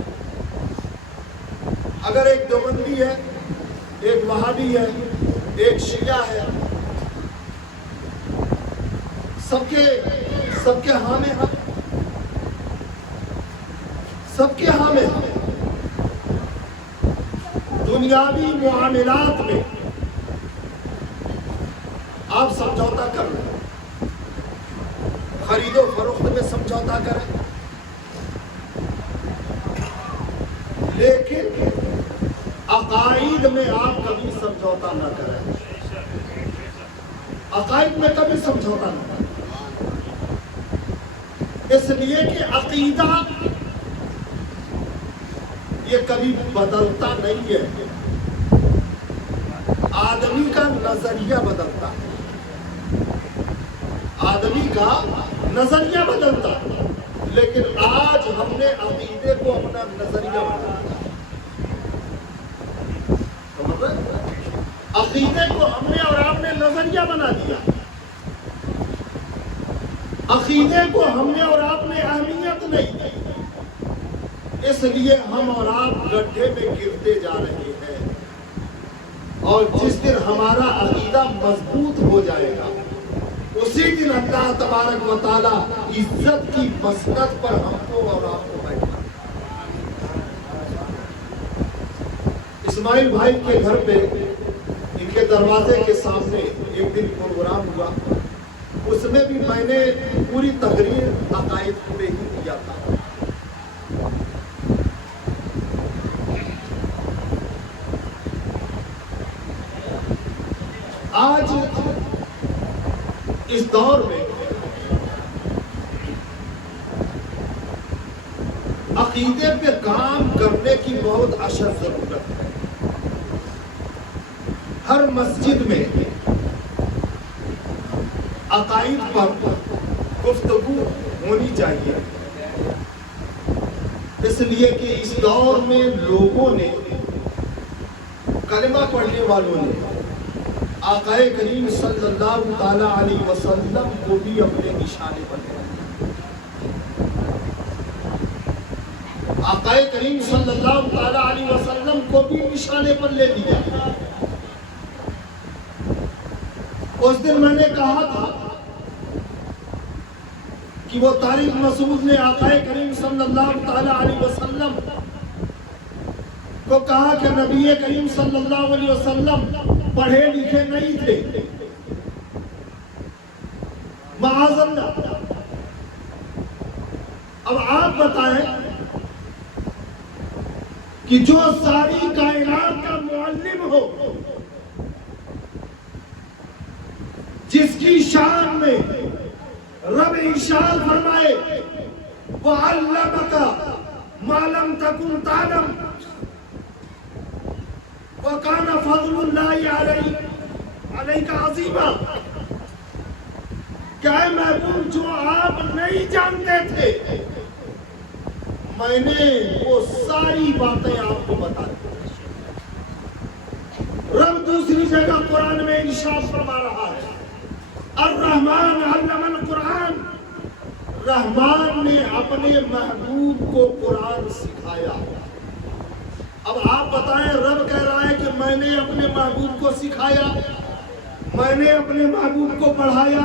اگر ایک دیوبندی ہے، ایک وہابی ہے، ایک شیعہ ہے، سب کے ہاں میں ہم، سب کے ہاں میں ہم دنیاوی معاملات میں آپ سمجھوتا کر رہے ہیں، خرید و فروخت میں سمجھوتا کریں، لیکن عقائد میں آپ کبھی سمجھوتا نہ کریں، عقائد میں کبھی سمجھوتا نہ کریں، اس لیے کہ عقیدہ یہ کبھی بدلتا نہیں ہے، آدمی کا نظریہ بدلتا ہے، آدمی کا نظریہ بدلتا ہے، لیکن آج ہم نے عقیدے کو اپنا نظریہ بنا دیا۔ عقیدے کو ہم نے اور آپ نے نظریہ بنا دیا، عقیدے کو ہم نے اور آپ نے اہمیت نہیں دی، اس لیے ہم اور آپ گڈھے میں گرتے جا رہے ہیں۔ اور جس دن ہمارا عقیدہ مضبوط ہو جائے گا اسی دن اللہ تبارک و تعالی عزت کی مسند پر ہم کو اور آپ کو بیٹھا۔ اسماعیل بھائی کے گھر پہ ان کے دروازے کے سامنے ایک دن پروگرام ہوا، اس میں بھی میں نے پوری تقریر عقائد پہ ہی دیا تھا۔ آج اس دور میں عقیدے پہ کام کرنے کی بہت اشد ضرورت ہے۔ ہر مسجد میں عقائد پر گفتگو ہونی چاہیے، اس لیے کہ اس دور میں لوگوں نے، کلمہ پڑھنے والوں نے آقا کریم صلی اللہ تعالی علیہ وسلم کو بھی اپنے نشانے پر لے آقا کریم صلی اللہ تعالی علیہ وسلم کو بھی نشانے پر لے لیا۔ اس دن میں نے کہا تھا کہ وہ طارق مسعود نے آقا کریم صلی اللہ تعالی علیہ وسلم کو کہا کہ نبی کریم صلی اللہ علیہ وسلم پڑھے لکھے نہیں تھے، معاذ اللہ۔ اب آپ بتائیں کہ جو ساری کائنات کا معلم ہو، جس کی شان میں رب ارشاد فرمائے وَعَلَّمَكَ مَا لَمْ تَكُنْ تَعْلَمْ وَكَانَ فَضْلُ اللَّهِ عَلَيْكَ عَظِيمًا، کہ اے محبوب جو آپ نہیں جانتے تھے میں نے وہ ساری باتیں آپ کو بتا دی۔ رب دوسری جگہ قرآن میں ارشاد فرما رہا ہے الرحمن علم القرآن، رحمان نے اپنے محبوب کو قرآن سکھایا۔ اب آپ بتائیں، رب کہہ رہا ہے کہ میں نے اپنے محبوب کو سکھایا، میں نے اپنے محبوب کو پڑھایا،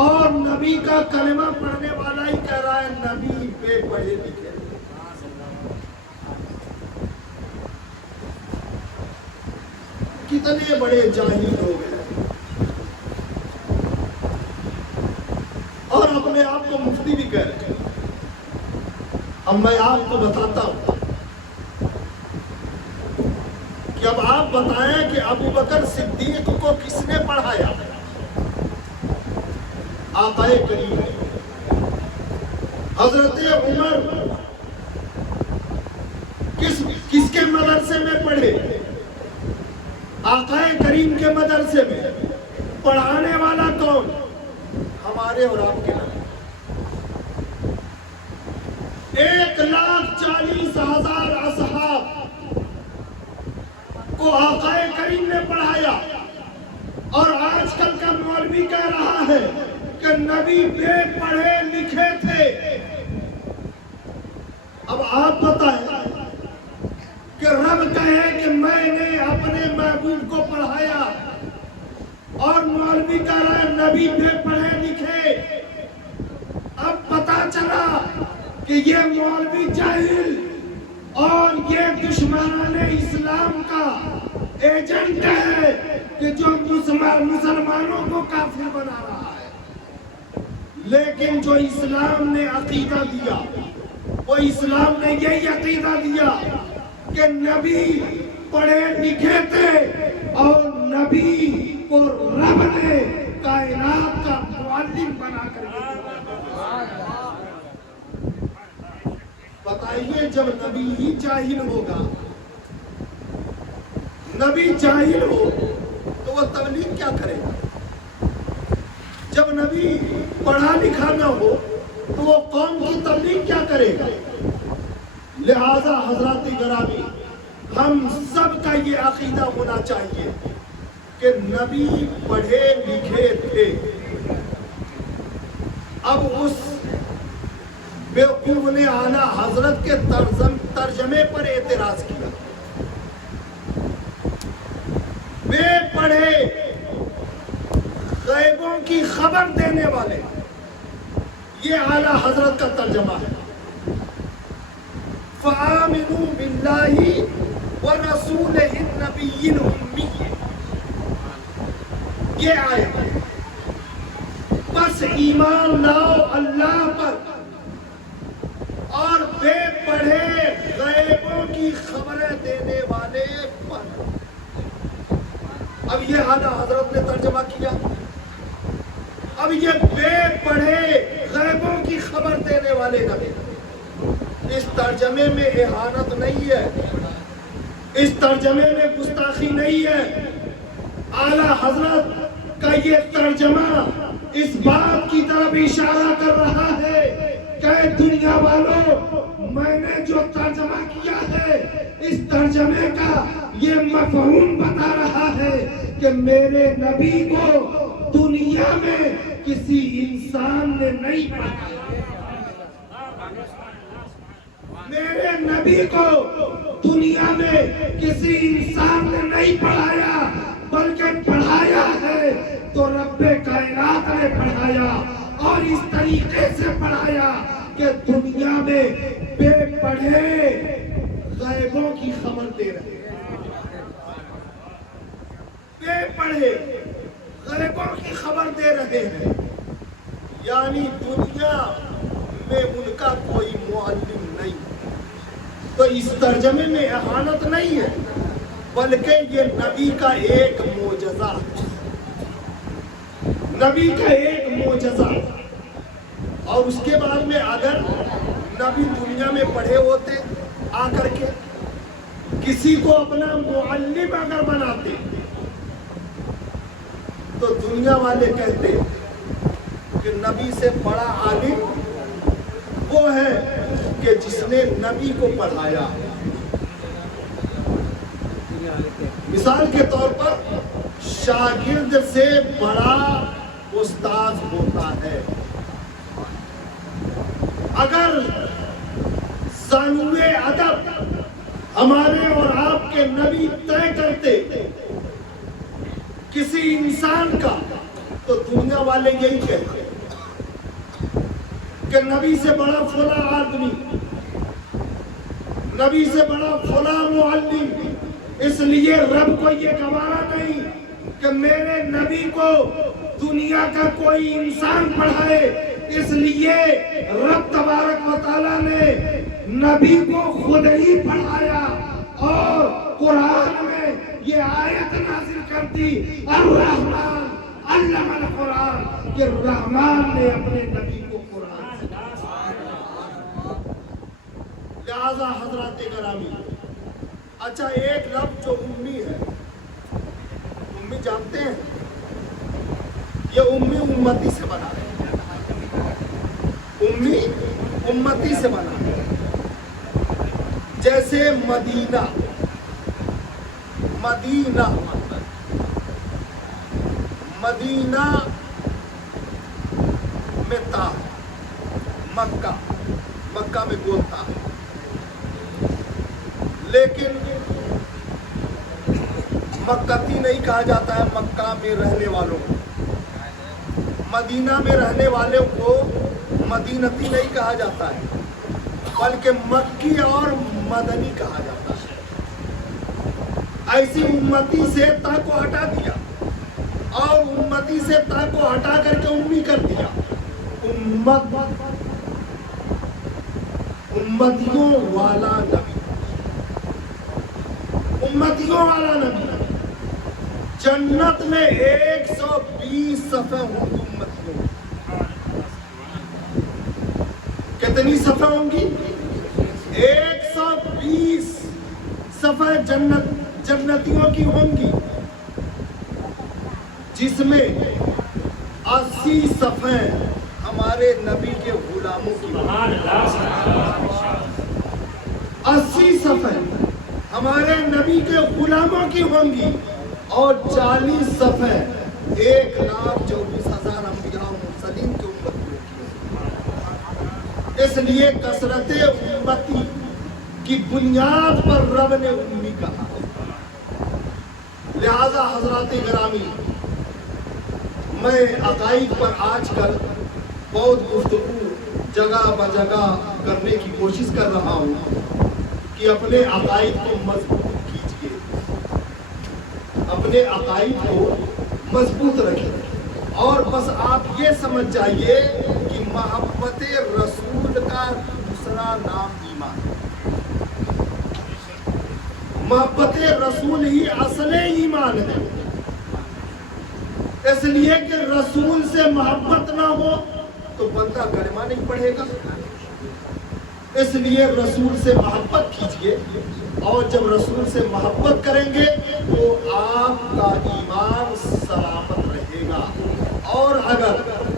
اور نبی کا کلمہ پڑھنے والا ہی کہہ رہا ہے نبی بے پڑھے لکھے۔ کتنے بڑے جاہل لوگ ہیں اور اپنے آپ کو مفتی بھی کہہ رہے ہیں۔ اب میں آپ کو بتاتا ہوں کہ اب آپ بتائیں کہ ابو بکر صدیق کو کس نے پڑھایا؟ آقا کریم نے۔ حضرت عمر کس کے مدرسے میں پڑھے؟ آقا کریم کے مدرسے میں۔ پڑھانے والا کون؟ ہمارے اور آپ کے نبی۔ 1,40,000 اصحاب کو آقا کریم نے پڑھایا، اور آج کل کا مولوی کہہ رہا ہے کہ نبی بے پڑھے لکھے تھے۔ اب آپ بتائیں کہ رب کہے کہ میں نے اپنے محبوب کو پڑھایا، اور مولوی کہہ رہا ہے نبی بے پڑھے لکھے۔ اب پتا چلا کہ یہ مولوی جاہل اور یہ دشمنان اسلام کا ایجنٹ ہے کہ جو مسلمانوں کو کافر بنا رہا ہے۔ لیکن جو اسلام نے عقیدہ دیا، وہ اسلام نے یہی عقیدہ دیا کہ نبی پڑھے لکھے تھے، اور نبی کو رب نے کائنات کا معلم بنا کر بتائیے، جب نبی ہی جاہل ہوگا، نبی جاہل ہو تو وہ تبلیغ کیا کرے گا؟ جب نبی پڑھا لکھا نہ ہو تو وہ قوم کی تبلیغ کیا کرے گا؟ لہذا حضرات گرامی، ہم سب کا یہ عقیدہ ہونا چاہیے کہ نبی پڑھے لکھے تھے۔ اب اس بیوقوف نے اعلیٰ حضرت کے ترجمے پر اعتراض کیا۔ بے پڑھے غیبوں کی خبر دینے والے، یہ اعلیٰ حضرت کا ترجمہ ہے۔ فَآمِنُوا بِاللَّهِ وَرَسُولِهِ النَّبِيِّ الْأُمِّيِّ، یہ آیت، بس ایمان لاؤ اللہ پر اور بے پڑھے غیبوں کی خبریں دینے والے پر۔ اب یہ اعلیٰ حضرت نے ترجمہ کیا، اب یہ بے پڑھے غیبوں کی خبر دینے والے نبی۔ اس ترجمے میں اہانت نہیں ہے، اس ترجمے میں گستاخی نہیں ہے۔ اعلیٰ حضرت کا یہ ترجمہ اس بات کی طرف اشارہ کر رہا ہے کہ دنیا والوں، میں نے جو ترجمہ کیا ہے اس ترجمے کا یہ مفہوم بتا رہا ہے کہ میرے نبی کو دنیا میں کسی انسان نے نہیں پڑھایا، میرے نبی کو دنیا میں کسی انسان نے نہیں پڑھایا، بلکہ پڑھایا ہے تو رب کائنات نے پڑھایا، اور اس طریقے سے پڑھایا کہ دنیا میں بے پڑھے غیبوں کی خبر دے رہے ہیں، بے پڑھے غیبوں کی خبر دے رہے ہیں، یعنی دنیا میں ان کا کوئی معلم نہیں۔ تو اس ترجمے میں اہانت نہیں ہے، بلکہ یہ نبی کا ایک معجزہ ہے، نبی کا ایک معجزہ۔ اور اس کے بعد میں اگر نبی دنیا میں پڑھے ہوتے آ کر کے کسی کو اپنا معلم اگر بناتے تو دنیا والے کہتے کہ نبی سے بڑا عالم وہ ہے کہ جس نے نبی کو پڑھایا۔ مثال کے طور پر شاگرد سے بڑا استاد ہوتا ہے۔ اگر ثانوی ادب ہمارے اور آپ کے نبی طے کرتے کسی انسان کا تو دنیا والے یہی کہتے کہ نبی سے بڑا فلاں آدمی، نبی سے بڑا فلاں معلم۔ اس لیے رب کو یہ گوارا نہیں کہ میرے نبی کو دنیا کا کوئی انسان پڑھائے، اس لیے رب تبارک و تعالیٰ نے نبی کو خود ہی پڑھایا، اور قرآن میں یہ آیت نازل کر دی، الرحمن علم القرآن، کہ رحمان نے اپنے نبی کو قرآن سکھایا۔ لہذا حضرات گرامی، اچھا ایک لفظ جو امی ہے، امی جانتے ہیں یہ امی امتی سے بنا ہے، امی امتی سے بنا ہے۔ جیسے مدینہ، مدینہ مدینہ میں تا، مکہ، مکہ میں گول تا، لیکن مکتی نہیں کہا جاتا ہے مکہ میں رہنے والوں کو، مدینہ میں رہنے والوں کو مدینتی نہیں کہا جاتا ہے، بلکہ مکی اور مدنی کہا جاتا ہے۔ ایسی امتی سے تا کو ہٹا دیا، اور امتی سے تا کو ہٹا کر کے امی کر دیا۔ امتیوں والا نبی، امتیوں والا نبی۔ جنت میں 120 صفحے ہوں گی امتیوں، کتنی صفحے ہوں گی؟ 120 صفحے جنتیوں کی ہوں گی، جس میں 80 صفحے ہمارے نبی کے غلاموں کی، 80 صفحے ہمارے نبی کے غلاموں کی ہوں گی، اور 40 صفحے 1,24,000 انبیاء و مرسلین کی امتیوں کی۔ اس لیے کثرت امتی کی بنیاد پر رب نے امی کہا۔ لہذا حضرات گرامی، میں عقائد پر آج کل بہت گفتگو جگہ بجگہ کرنے کی کوشش کر رہا ہوں کہ اپنے عقائد کو مضبوط کیجیے، اپنے عقائد کو مضبوط رکھیں، اور بس آپ یہ سمجھ جائیے کہ محبت رسول کا دوسرا نام ایمان ہے۔ محبت رسول ہی اصل ایمان ہے، اس لیے کہ رسول سے محبت نہ ہو تو بندہ کلمہ نہیں پڑھے گا۔ اس لیے رسول سے محبت کیجئے، اور جب رسول سے محبت کریں گے تو آپ کا ایمان سلامت رہے گا، اور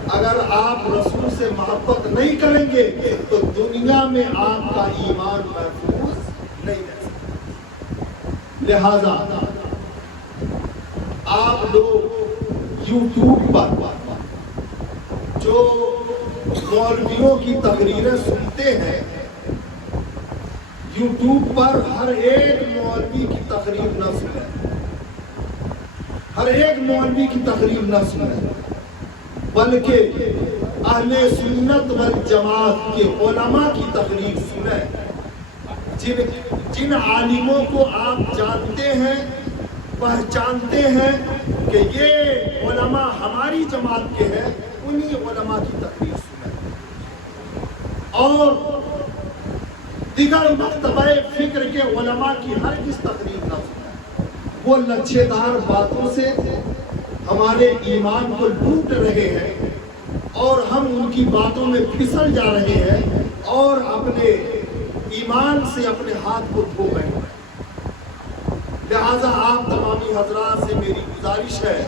اگر آپ رسول سے محبت نہیں کریں گے تو دنیا میں آپ کا ایمان محفوظ نہیں رہ سکتا۔ لہذا آپ لوگ یوٹیوب پر جو مولویوں کی تقریریں سنتے ہیں، یوٹیوب پر ہر ایک مولوی کی تقریر نہ سنیں، ہر ایک مولوی کی تقریر نہ سنیں، بلکہ اہل سنت والجماعت کے علماء کی تقریر سنیں، جن عالموں کو آپ جانتے ہیں، پہچانتے ہیں کہ یہ علماء ہماری جماعت کے ہیں، انہی علماء کی تقریر سنیں، اور دیگر مکتبہ فکر کے علماء کی ہرگز تقریر نہ سنیں۔ وہ لچھے دار باتوں سے ہمارے ایمان کو لوٹ رہے ہیں اور ہم ان کی باتوں میں پھسل جا رہے ہیں اور اپنے ایمان سے اپنے ہاتھ کو دھو بیٹھ رہے ہیں۔ لہذا آپ تمامی حضرات سے میری گزارش ہے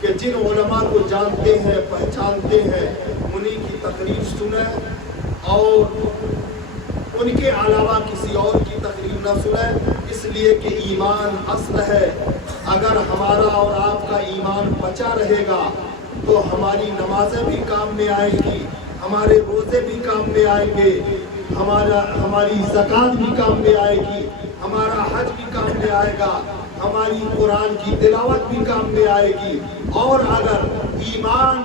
کہ جن علماء کو جانتے ہیں، پہچانتے ہیں، انہی کی تقریر سنیں اور ان کے علاوہ کسی اور کی تقریر نہ سنیں، اس لیے کہ ایمان اصل ہے۔ اگر ہمارا اور آپ کا ایمان بچا رہے گا تو ہماری نمازیں بھی کام میں آئیں گی، ہمارے روزے بھی کام میں آئیں گے، ہماری زکوٰۃ بھی کام میں آئے گی، ہمارا حج بھی کام میں آئے گا، ہماری قرآن کی تلاوت بھی کام میں آئے گی، اور اگر ایمان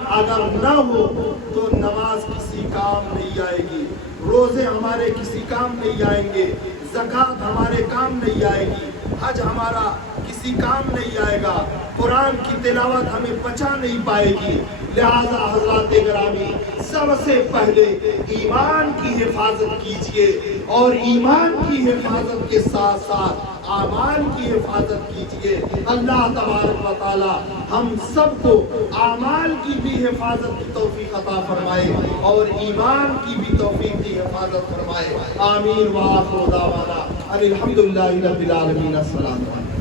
نہ ہو تو نماز کسی کام نہیں آئے گی، روزے ہمارے کسی کام نہیں آئیں گے، زکوٰۃ ہمارے کام نہیں آئے گی، حج ہمارا کسی کام نہیں آئے گا، قرآن کی تلاوت ہمیں بچا نہیں پائے گی۔ لہذا حضرات گرامی، سب سے پہلے ایمان کی حفاظت کیجئے اور ایمان کی حفاظت کے ساتھ ساتھ اعمال کی حفاظت کیجئے۔ اللہ تبارک و تعالی ہم سب کو اعمال کی بھی حفاظت کی توفیق عطا فرمائے اور ایمان کی بھی توفیق کی حفاظت فرمائے۔ آمین وآخر دعوانا ان الحمدللہ رب العالمین۔ السلام علیکم۔